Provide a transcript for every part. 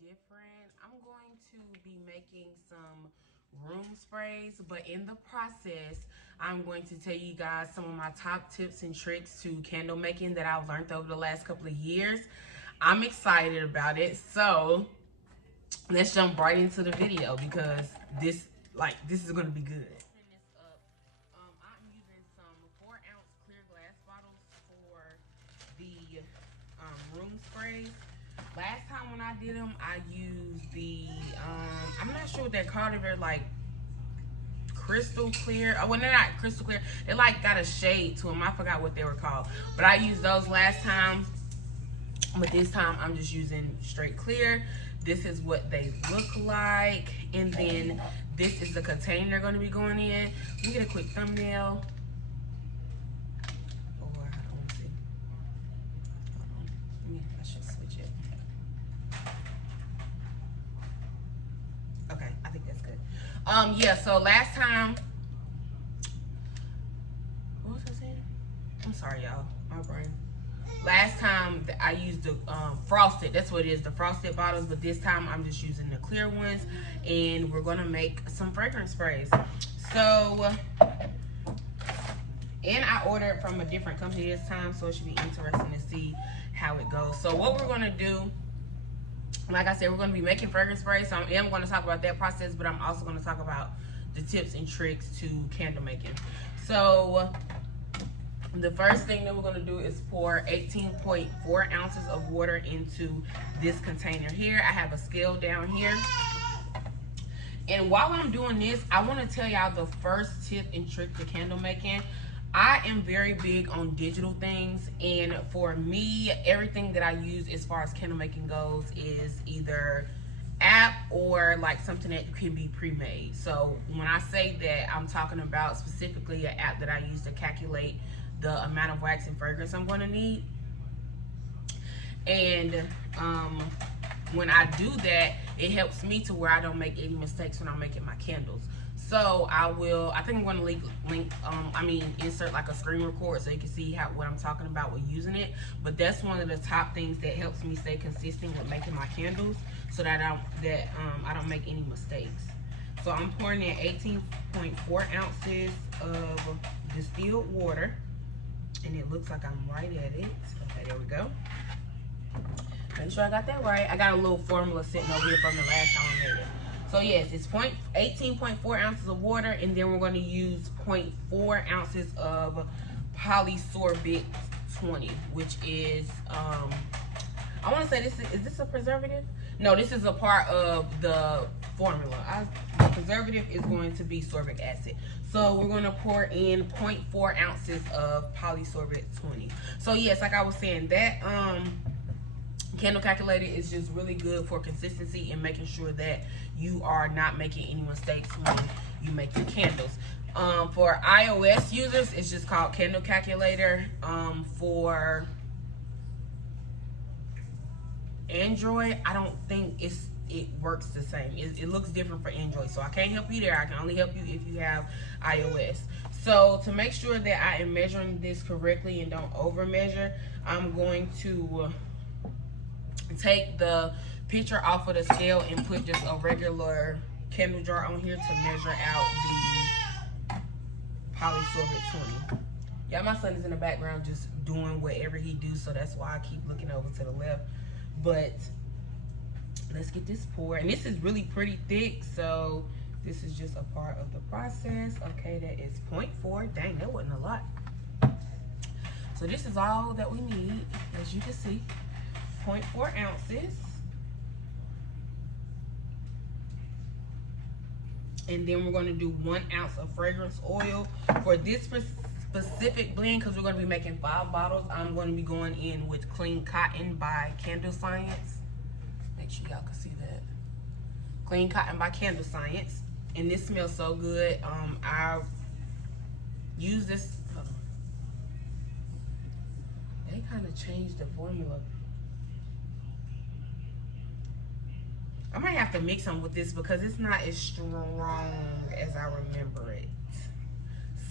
different. I'm going to be making some room sprays, but in the process, I'm going to tell you guys some of my top tips and tricks to candle making that I've learned over the last couple of years. I'm excited about it, so let's jump right into the video because this is going to be good. I'm using some 4-ounce clear glass bottles for the room sprays. Last time when I did them, I used the I'm not sure what they're called. They're like crystal clear. Oh, well, they're not crystal clear. They like got a shade to them. I forgot what they were called, but I used those last time. But this time I'm just using straight clear. This is what they look like, and then this is the container they're going to be going in. Let me get a quick thumbnail. I should switch it. Okay, I think that's good. Yeah, so last time, what was I saying? I'm sorry, y'all, my brain. Last time I used the frosted, that's what it is, the frosted bottles, but this time I'm just using the clear ones, and we're gonna make some fragrance sprays. So, and I ordered from a different company this time, so it should be interesting to see how it goes. So what we're gonna do, like I said, we're gonna be making fragrance sprays. So I am gonna talk about that process, but I'm also gonna talk about the tips and tricks to candle making. So the first thing that we're gonna do is pour 18.4 ounces of water into this container here. I have a scale down here. And while I'm doing this, I wanna tell y'all the first tip and trick to candle making. I am very big on digital things, and for me, everything that I use as far as candle making goes is either app or like something that can be pre-made. So when I say that, I'm talking about specifically an app that I use to calculate the amount of wax and fragrance I'm going to need. And when I do that, it helps me to where I don't make any mistakes when I'm making my candles. So I think I'm going to insert like a screen record so you can see what I'm talking about with using it. But that's one of the top things that helps me stay consistent with making my candles, so that I don't make any mistakes. So I'm pouring in 18.4 ounces of distilled water, and it looks like I'm right at it. Okay, there we go. Make sure I got that right. I got a little formula sitting over here from the last time I made it. So yes, it's 18.4 ounces of water, and then we're going to use 0.4 ounces of Polysorbate 20, which is, I want to say is this a preservative? No, this is a part of the formula. The preservative is going to be sorbic acid. So we're going to pour in 0.4 ounces of Polysorbate 20. So yes, like I was saying, that candle calculator is just really good for consistency and making sure that you are not making any mistakes when you make your candles. For iOS users, it's just called Candle Calculator. For Android, I don't think it works the same. It looks different for Android, so I can't help you there. I can only help you if you have iOS. So to make sure that I am measuring this correctly and don't over measure, I'm going to take the picture off of the scale and put just a regular candle jar on here to measure out the Polysorbate 20. Yeah, my son is in the background just doing whatever he do, so that's why I keep looking over to the left. But let's get this poured, and this is really pretty thick, so this is just a part of the process. Okay, that is 0.4. Dang, that wasn't a lot. So this is all that we need, as you can see. 0.4 ounces. And then we're going to do 1 ounce of fragrance oil. For this specific blend, because we're going to be making 5 bottles, I'm going to be going in with Clean Cotton by Candle Science. Make sure y'all can see that. Clean Cotton by Candle Science. And this smells so good. I use this. They kind of changed the formula. I might have to mix them with this because it's not as strong as I remember it.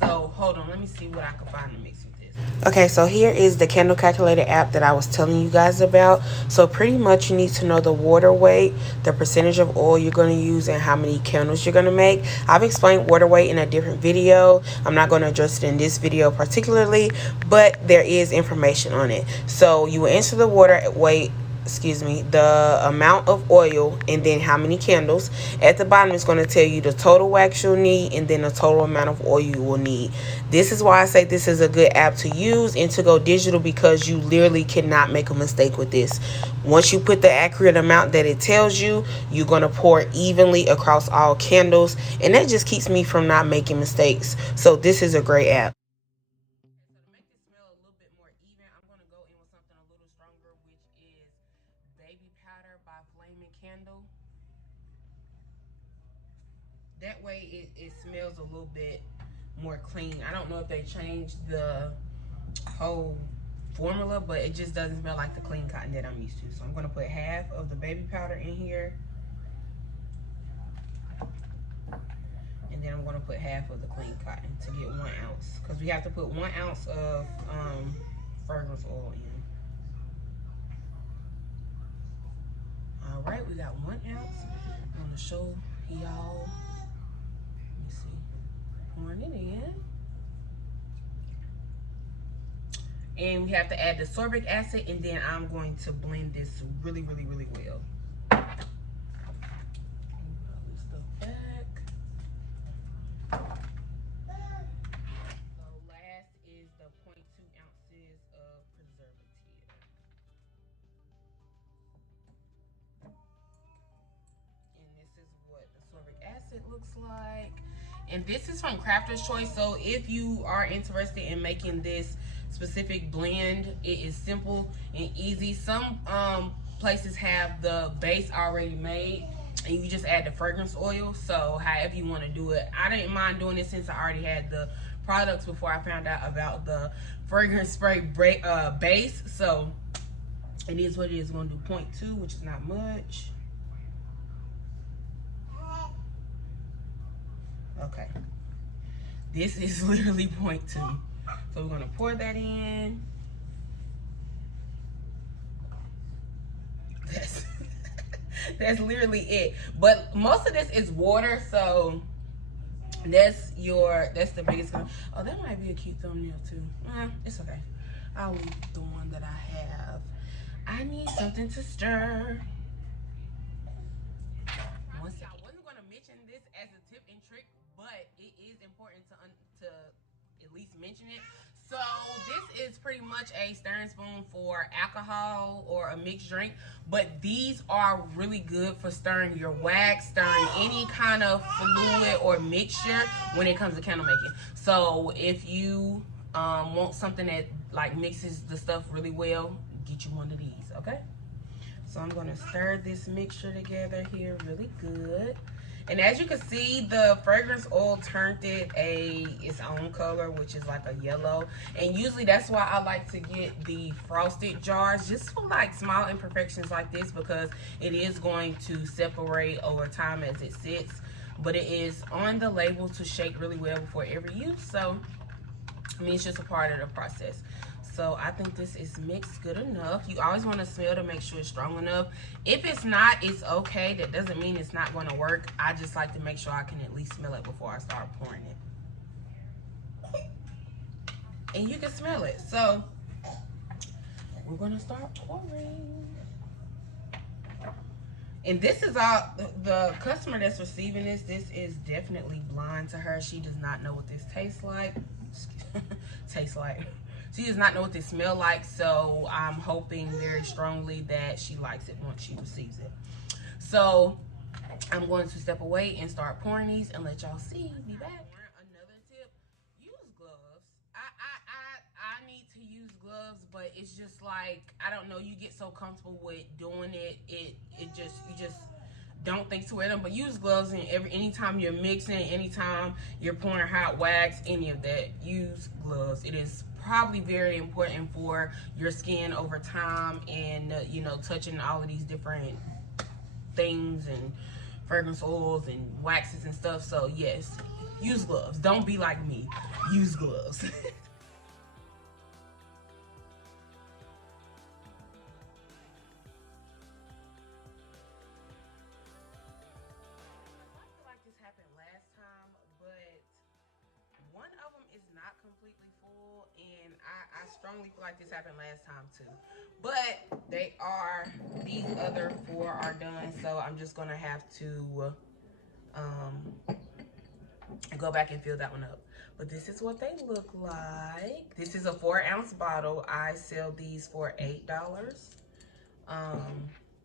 So hold on, let me see what I can find to mix with this. Okay, so here is the candle calculator app that I was telling you guys about. So pretty much you need to know the water weight, the percentage of oil you're going to use, and how many candles you're going to make. I've explained water weight in a different video. I'm not going to address it in this video particularly, but there is information on it. So you will enter the water weight, the amount of oil, and then how many candles. At the bottom it's going to tell you the total wax you'll need and then the total amount of oil you will need. This is why I say this is a good app to use and to go digital, because you literally cannot make a mistake with this. Once you put the accurate amount that it tells you, you're going to pour evenly across all candles, and that just keeps me from not making mistakes. So this is a great app. So to make this smell a little bit more even, I'm going to go in with something a little stronger, which is Baby Powder by Flaming Candle. That way it smells a little bit more clean. I don't know if they changed the whole formula, but it just doesn't smell like the clean cotton that I'm used to. So I'm going to put half of the baby powder in here. And then I'm going to put half of the clean cotton to get 1 ounce. Because we have to put 1 ounce of fragrance oil in. Alright, we got 1 ounce. I'm going to show y'all. Let me see. Pouring it in. And we have to add the sorbic acid, and then I'm going to blend this really, really, really well. So last is the 0.2 ounces of preservative. And this is what the sorbic acid looks like. And this is from Crafter's Choice. So if you are interested in making this specific blend, it is simple and easy. Some places have the base already made and you just add the fragrance oil. So however you want to do it. I didn't mind doing it since I already had the products before I found out about the fragrance spray base. So it is what it is. Going to do 0.2, which is not much. Okay, this is literally 0.2. So we're gonna pour that in. That's literally it. But most of this is water, so that's the biggest one. Oh, that might be a cute thumbnail too. It's okay. I'll leave the one that I have. I need something to stir. I wasn't gonna mention this as a tip and trick, but it is important to at least mention it. So this is pretty much a stirring spoon for alcohol or a mixed drink, but these are really good for stirring your wax, stirring any kind of fluid or mixture when it comes to candle making. So if you want something that like mixes the stuff really well, get you one of these, okay? So I'm going to stir this mixture together here really good. And as you can see, the fragrance oil turned it its own color, which is like a yellow. And usually that's why I like to get the frosted jars, just for like small imperfections like this, because it is going to separate over time as it sits. But it is on the label to shake really well before every use. So, I mean, it's just a part of the process. So I think this is mixed good enough. You always want to smell to make sure it's strong enough. If it's not, it's okay. That doesn't mean it's not going to work. I just like to make sure I can at least smell it before I start pouring it. And you can smell it. So we're going to start pouring. And this is all, the customer that's receiving this is definitely blind to her. She does not know what this tastes like. She does not know what they smell like, so I'm hoping very strongly that she likes it once she receives it. So I'm going to step away and start pouring these and let y'all see. Be back. Another tip: use gloves. I need to use gloves, but it's just like, I don't know. You get so comfortable with doing it, you just don't think to wear them. But use gloves in anytime you're mixing, anytime you're pouring hot wax, any of that. Use gloves. It is probably very important for your skin over time, and you know, touching all of these different things and fragrance oils and waxes and stuff. So yes, use gloves. Don't be like me. Use gloves. I strongly feel like this happened last time too. But these other 4 are done, so I'm just gonna have to go back and fill that one up. But this is what they look like. This is a 4-ounce bottle. I sell these for $8.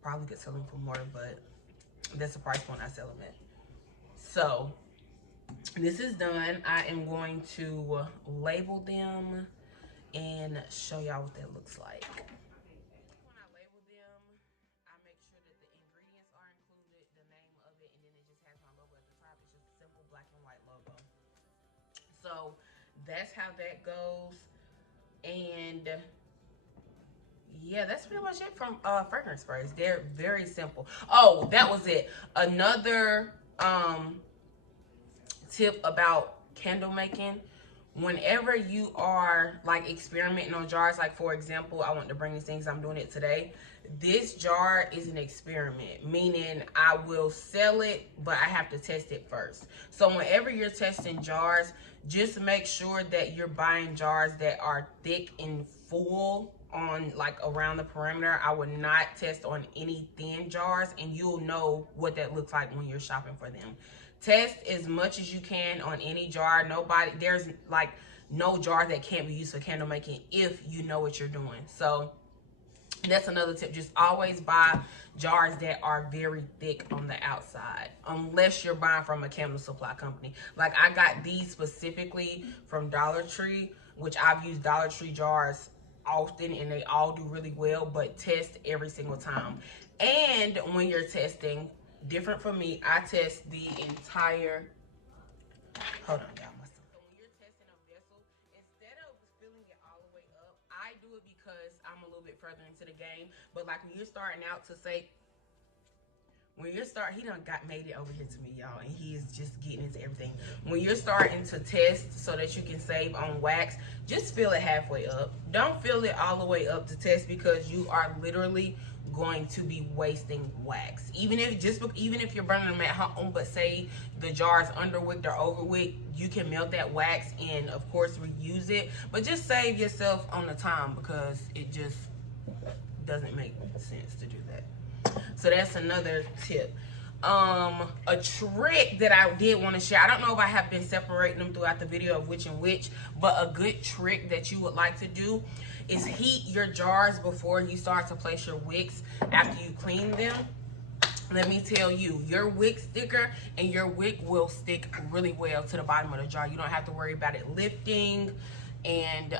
Probably could sell them for more, but that's the price point I sell them at. So this is done. I am going to label them and show y'all what that looks like. When I label them, I make sure that the ingredients are included, the name of it, and then it just has my logo at the top. It's just a simple black and white logo. So that's how that goes. And yeah, that's pretty much it from fragrance sprays. They're very simple. Oh, that was it. Another tip about candle making: whenever you are like experimenting on jars, like for example, I want to bring these things, I'm doing it today. This jar is an experiment, meaning I will sell it, but I have to test it first. So whenever you're testing jars, just make sure that you're buying jars that are thick and full on like around the perimeter. I would not test on any thin jars, and you'll know what that looks like when you're shopping for them. Test as much as you can on any jar. There's like no jar that can't be used for candle making if you know what you're doing. So that's another tip. Just always buy jars that are very thick on the outside, unless you're buying from a candle supply company. Like I got these specifically from Dollar Tree, which I've used Dollar Tree jars often and they all do really well, but test every single time. And when you're testing, different from me, I test the entire, hold on y'all. So when you're testing a vessel, instead of filling it all the way up, I do it because I'm a little bit further into the game. But like when you're starting out to say, he done made it over here to me, y'all, and he is just getting into everything. When you're starting to test so that you can save on wax, just fill it halfway up. Don't fill it all the way up to test, because you are literally going to be wasting wax. Even if you're burning them at home, but say the jar is underwicked or overwicked, you can melt that wax and of course reuse it. But just save yourself on the time, because it just doesn't make sense to do that. So that's another tip. A trick that I did want to share, I don't know if I have been separating them throughout the video of which and which, but a good trick that you would like to do is heat your jars before you start to place your wicks after you clean them. Let me tell you, your wick sticker and your wick will stick really well to the bottom of the jar. You don't have to worry about it lifting, and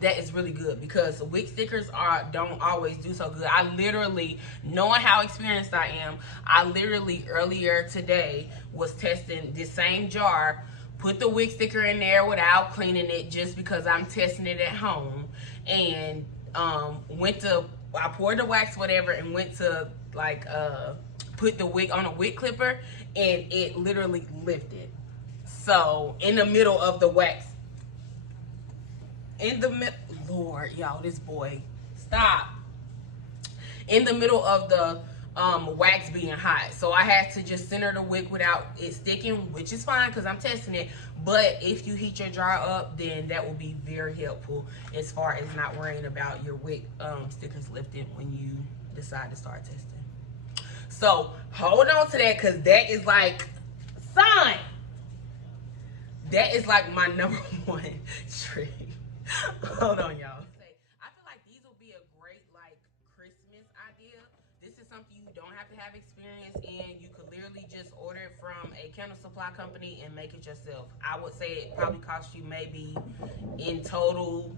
that is really good, because wick stickers don't always do so good. I literally, knowing how experienced I am, I literally earlier today was testing the same jar, put the wick sticker in there without cleaning it, just because I'm testing it at home, and I poured the wax, whatever, and went to like put the wick on a wick clipper, and it literally lifted. So in the middle of the wax, Lord, y'all, this boy, stop. In the middle of the wax being hot. So I had to just center the wick without it sticking, which is fine because I'm testing it. But if you heat your jar up, then that will be very helpful as far as not worrying about your wick stickers lifting when you decide to start testing. So hold on to that, because that is like, son, that is like my #1 trick. Hold on, y'all. I feel like these will be a great like Christmas idea. This is something you don't have to have experience in. You could literally just order it from a candle supply company and make it yourself. I would say it probably costs you maybe in total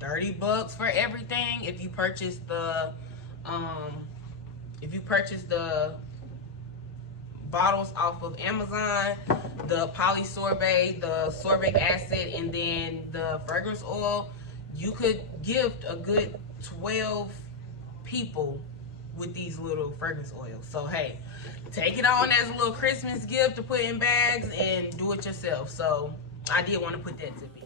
$30 for everything. If you purchase the bottles off of Amazon, the Polysorbate, the Sorbic acid, and then the fragrance oil, you could gift a good 12 people with these little fragrance oils. So hey, take it on as a little Christmas gift to put in bags and do it yourself. So I did want to put that tip in.